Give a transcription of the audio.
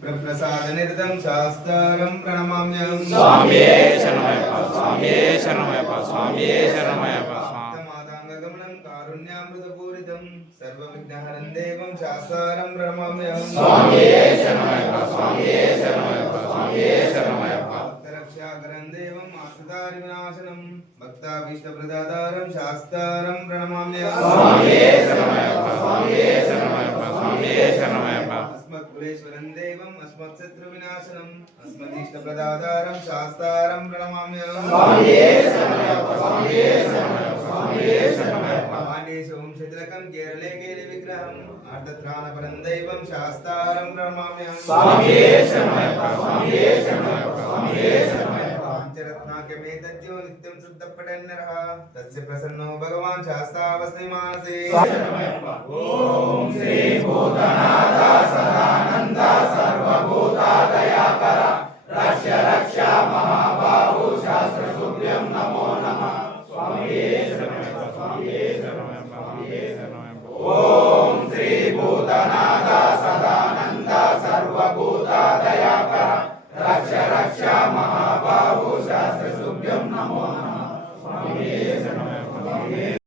प्रसादनिरतं शास्त्रं प्रणमाम्यहं। स्वामिये शरणमయ్యప్ప, स्वामिये शरणमయ్యప్ప, स्वामिये शरणमయ్యప్ప। मातांगगमनं कारुण्यामृतपूरितं सर्वविघ्नहरं देवं शास्त्रं प्रणमाम्यहं। स्वामिये शरणमయ్యప్ప, स्वामिये शरणमయ్యప్ప, स्वामिये शरणमయ్యప్ప। भक्तरक्षाकरं देवं आसुतारिविनाशनं भक्ताभीष्टप्रदातारं शास्त्रं प्रणमाम्यहं। स्वामिये शरणमయ్యప్ప, स्वामिये शरणमయ్యప్ప, स्वामिये शरणमయ్యప్ప। अस्मत्कुलेश्वरं देवम् अस्मत्शत्रुविनाशनम् अस्मदीष्टप्रदातारं शास्त्रं प्रणमाम्यहं। स्वामिये शरणमయ్యప్ప, स्वामिये शरणमయ్యప్ప, स्वामिये शरणमయ్యప్ప। पाण्डेशं शिथिलकं केरले केलिविग्रहम् आर्तत्राणपरं दैवं शास्त्रं प्रणमाम्यहं। स्वामिये शरणमయ్యప్ప, स्वामिये शरणमయ్యప్ప, स्वामिये शरणमయ్యప్ప। पाञ्चरत्नाकमेतद्यो नित्यं शुद्धपठन्नरः तस्य प्रसन्नो भगवान् शास्त्रावस्ति मानसे। ओम श्री भूतनाथ सदानंद सर्वभूतादयाकर रक्ष रक्ष महाबाहु शास्त्र शुभ्यं नमो नमः। स्वामिये शरणमయ్యప్ప, स्वामिये शरणमయ్యప్ప, स्वामिये शरणमయ్యప్ప। ओम श्री भूतनाथ सदानंद सर्वभूतादयाकर रक्ष रक्ष